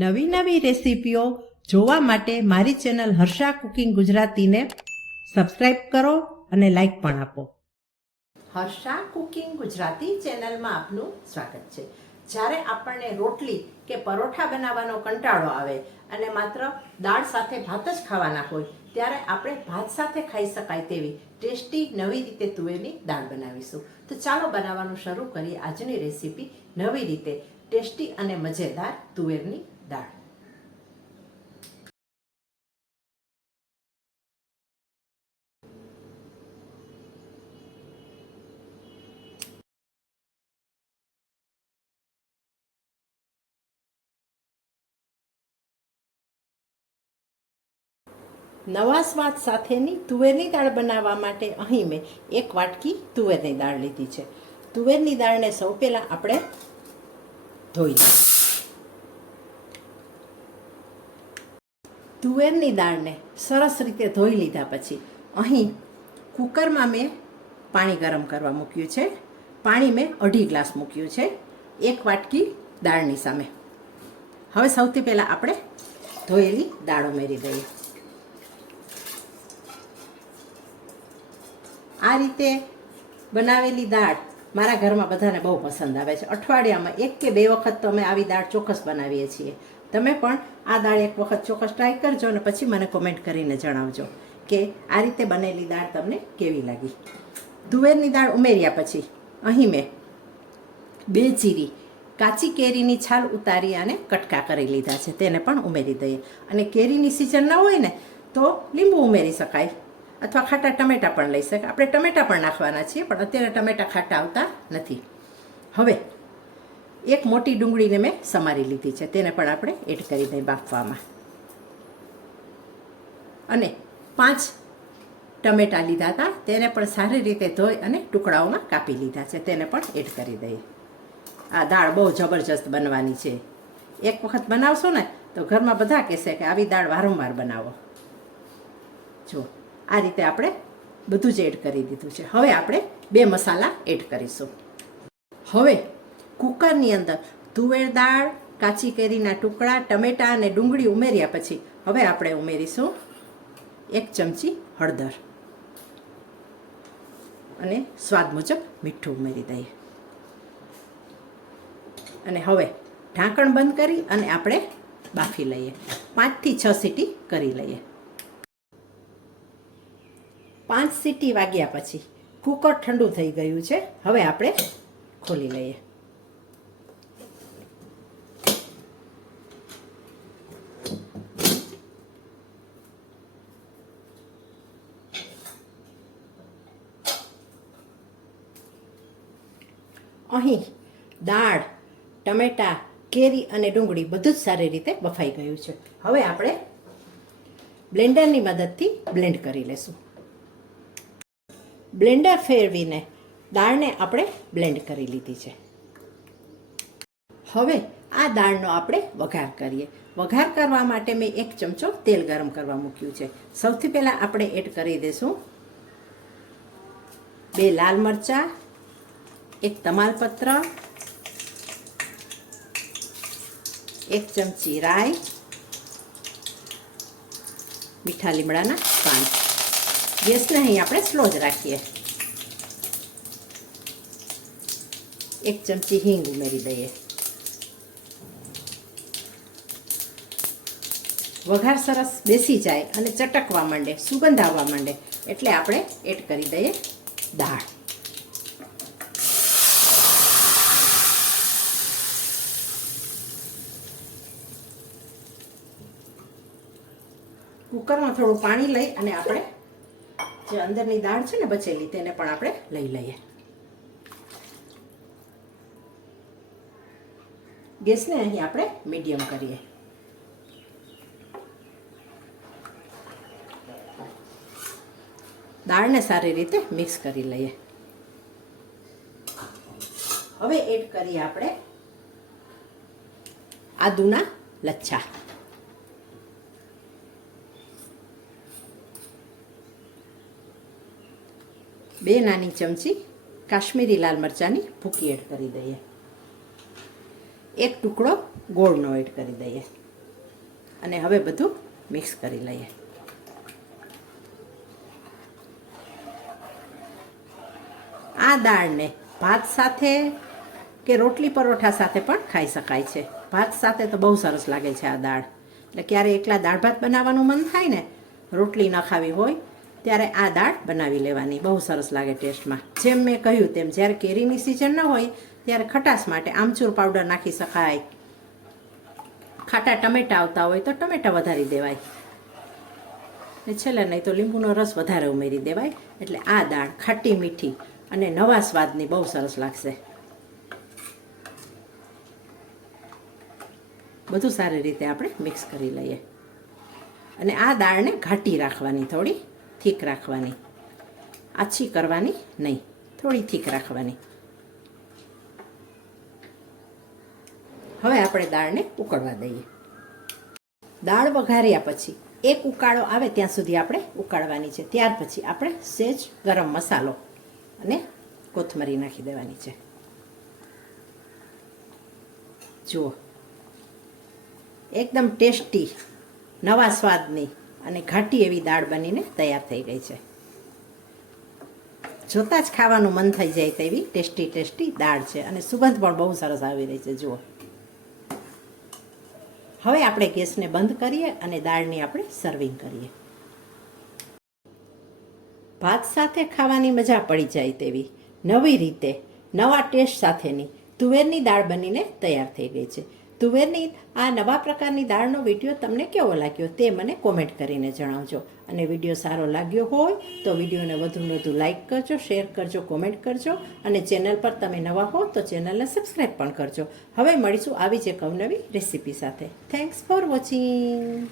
નવી નવી રેસીપીઓ જોવા માટે મારી ચેનલ હર્ષા કુકિંગ ગુજરાતીને સબસ્ક્રાઇબ કરો અને લાઈક પણ આપો. હર્ષા કુકિંગ ગુજરાતી ચેનલમાં આપનું સ્વાગત છે. જ્યારે આપણને રોટલી કે પરોઠા બનાવવાનો કંટાળો આવે અને માત્ર દાળ સાથે ભાત જ ખાવાના હોય, ત્યારે આપણે ભાત સાથે ખાઈ શકાય તેવી ટેસ્ટી નવી રીતે તુવેરની દાળ બનાવીશું. તો ચાલો બનાવવાનું શરૂ કરીએ આજની રેસીપી નવી રીતે ટેસ્ટી અને મજેદાર તુવેરની દાળ નવા સ્વાદ સાથેની તુવેરની દાળ બનાવવા માટે અહીં મેં એક વાટકી તુવેરની દાળ લીધી છે. તુવેરની દાળને સૌ પહેલાં આપણે ધોઈ લઈએ તુવેરની દાળને સરસ રીતે ધોઈ લીધા પછી અહીં કુકરમાં મેં પાણી ગરમ કરવા મૂક્યું છે. પાણી મેં અઢી ગ્લાસ મૂક્યું છે. એક વાટકી દાળની સામે. હવે સૌથી પહેલાં આપણે ધોયેલી દાળ ઉમેરી દઈએ. આ રીતે બનાવેલી દાળ મારા ઘરમાં બધાને બહુ પસંદ આવે છે. અઠવાડિયામાં એક કે બે વખત તો અમે આવી દાળ ચોક્કસ બનાવીએ છીએ. તમે પણ આ દાળ એક વખત ચોક્કસ ટ્રાય કરજો અને પછી મને કોમેન્ટ કરીને જણાવજો કે આ રીતે બનેલી દાળ તમને કેવી લાગી. તુવેરની દાળ ઉમેર્યા પછી અહીં મેં બે જીરી કાચી કેરીની છાલ ઉતારી અને કટકા કરી લીધા છે, તેને પણ ઉમેરી દઈએ. અને કેરીની સિઝન ન હોય ને, તો લીંબુ ઉમેરી શકાય અથવા ખાટા ટમેટા પણ લઈ શકાય. આપણે ટમેટા પણ નાખવાના છીએ, પણ અત્યારે ટમેટા ખાટા આવતા નથી. હવે એક મોટી ડુંગળીને મેં સમારી લીધી છે. તેને પણ આપણે એડ કરી દઈએ બાફવામાં. અને પાંચ ટમેટા લીધા હતા. તેને પણ સારી રીતે ધોઈ અને ટુકડાઓમાં કાપી લીધા છે. તેને પણ એડ કરી દઈએ. આ દાળ બહુ જબરજસ્ત બનવાની છે. એક વખત બનાવશો ને, તો ઘરમાં બધા કહેશે કે આવી દાળ વારંવાર બનાવો. જો, આ રીતે આપણે બધું જ એડ કરી દીધું છે. હવે આપણે બે મસાલા એડ કરીશું. હવે કુકરની અંદર તુવેર દાળ, કાચી કેરીના ટુકડા, ટમેટા અને ડુંગળી ઉમેર્યા પછી હવે આપણે ઉમેરીશું એક ચમચી હળદર. અને સ્વાદ મુજબ મીઠું ઉમેરી દઈએ. અને હવે ઢાંકણ બંધ કરી અને આપણે બાફી લઈએ. પાંચથી છ સીટી કરી લઈએ. પાંચ સીટી વાગ્યા પછી કુકર ઠંડુ થઈ ગયું છે. હવે આપણે ખોલી લઈએ. અહીં દાળ, ટમેટા, કેરી અને ડુંગળી બધું જ સારી રીતે બફાઈ ગયું છે. હવે આપણે બ્લેન્ડરની મદદથી બ્લેન્ડ કરી લેશું. બ્લેન્ડર ફેરવીને દાળને આપણે બ્લેન્ડ કરી લીધી છે. હવે આ દાળનો આપણે વઘાર કરીએ. વઘાર કરવા માટે મેં એક ચમચો તેલ ગરમ કરવા મૂક્યું છે. સૌથી પહેલાં આપણે એડ કરી દઈશું બે લાલ મરચાં એક તમાલપત્ર એક ચમચી રાઈ મીઠા લીમડાના પાન. ગેસને અહીં આપણે સ્લો જ રાખીએ. એક ચમચી હિંગ ઉમેરી દઈએ. વઘાર સરસ બેસી જાય અને ચટકવા માંડે, સુગંધ આવવા માંડે, એટલે આપણે એડ કરી દઈએ દાળ. કુકરમાં થોડું પાણી લઈ અને આપણે જે અંદરની દાળ છે ને બચેલી, તેને પણ આપણે લઈ લઈએ. ગેસને અહીં આપણે મીડિયમ કરીએ. દાળને સારી રીતે મિક્સ કરી લઈએ. હવે એડ કરીએ આપણે આદુના લચ્છા. બે નાની ચમચી કાશ્મીરી લાલ મરચાંની ભૂકી એડ કરી દઈએ. એક ટુકડો ગોળનો એડ કરી દઈએ. અને હવે બધું મિક્સ કરી લઈએ. આ દાળને ભાત સાથે કે રોટલી પરોઠા સાથે પણ ખાઈ શકાય છે. ભાત સાથે તો બહુ સરસ લાગે છે આ દાળ. એટલે ક્યારે એકલા દાળ ભાત બનાવવાનું મન થાય ને, રોટલી ન ખાવી હોય ત્યારે આ દાળ બનાવી લેવાની. બહુ સરસ લાગે ટેસ્ટમાં. જેમ મેં કહ્યું તેમ જ્યારે કેરીની સિઝન ન હોય, ત્યારે ખટાશ માટે આમચૂર પાવડર નાખી શકાય. ખાટા ટમેટા આવતા હોય તો ટમેટા વધારી દેવાય. ને છેલ્લે નહીં તો લીંબુનો રસ વધારે ઉમેરી દેવાય. એટલે આ દાળ ખાટી મીઠી અને નવા સ્વાદની બહુ સરસ લાગશે. બધું સારી રીતે આપણે મિક્સ કરી લઈએ. અને આ દાળને ઘાટી રાખવાની થોડી. થીક રાખવાની. આછી કરવાની નહીં, થોડી થીક રાખવાની. હવે આપણે દાળને ઉકળવા દઈએ. દાળ વઘાર્યા પછી, એક ઉકાળો આવે ત્યાં સુધી આપણે ઉકાળવાની છે. ત્યાર પછી આપણે સેજ ગરમ મસાલો અને કોથમરી નાખી દેવાની છે. જુઓ, એકદમ ટેસ્ટી, નવા સ્વાદની અને ઘાટી એવી દાળ બનીને તૈયાર થઈ ગઈ છે. જોતાં જ ખાવાનું મન થઈ જાય તેવી ટેસ્ટી ટેસ્ટી દાળ છે અને સુગંધ પણ બહુ સરસ આવી રહી છે, જુઓ. હવે આપણે ગેસને બંધ કરીએ અને દાળની આપણે સર્વિંગ કરીએ. ભાત સાથે ખાવાની મજા પડી જાય તેવી. નવી રીતે, નવા ટેસ્ટ સાથેની તુવેરની દાળ બનીને તૈયાર થઈ ગઈ છે. તુવેરની આ નવા પ્રકારની દાળનો વીડિયો તમને કેવો લાગ્યો તે મને કોમેન્ટ કરીને જણાવજો. અને વીડિયો સારો લાગ્યો હોય તો વિડીયોને વધુને વધુ લાઇક કરજો શેર કરજો કોમેન્ટ કરજો અને ચેનલ પર તમે નવા હો તો ચેનલને સબસ્ક્રાઈબ પણ કરજો. હવે મળીશું આવી જ એક અવનવી રેસીપી સાથે. Thanks for watching